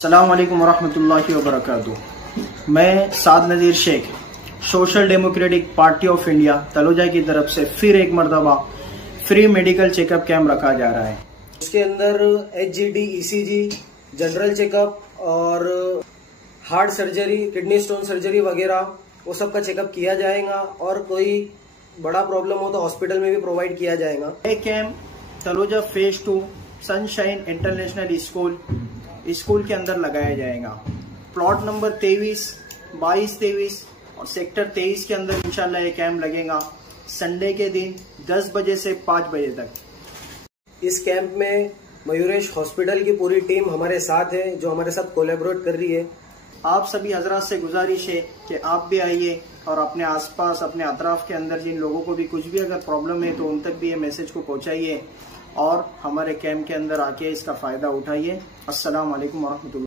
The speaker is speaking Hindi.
अस्सलाम वालेकुम वरहमतुल्लाहि वबरकातुह। मैं Saad Nazir Shaikh social democratic party of India Taloja की तरफ से फिर एक मरतबा फ्री मेडिकल चेकअप कैंप रखा जा रहा है। उसके अंदर HGD, ECG, जनरल चेकअप और heart surgery, kidney stone surgery वगैरह वो सब का चेकअप किया जाएगा और कोई बड़ा प्रॉब्लम हो तो हॉस्पिटल में भी प्रोवाइड किया जाएगा। ये camp Taloja phase 2 sunshine international school के अंदर लगाया जाएगा। प्लॉट नंबर 23, 22, 23 और सेक्टर 23 के अंदर इंशाल्लाह ये कैंप लगेगा संडे के दिन 10 बजे से 5 बजे तक। इस कैंप में मयूरेश हॉस्पिटल की पूरी टीम हमारे साथ है जो हमारे साथ कोलैबोरेट कर रही है। आप सभी हजरात से गुजारिश है कि आप भी आइए और अपने आसपास अपने अतराफ के अंदर जिन लोगों को भी कुछ भी अगर प्रॉब्लम है तो उन तक भी ये मैसेज को पहुंचाइए और हमारे कैंप के अंदर आके इसका फायदा उठाइए। अस्सलाम वालेकुम वरहमतुल्लाह।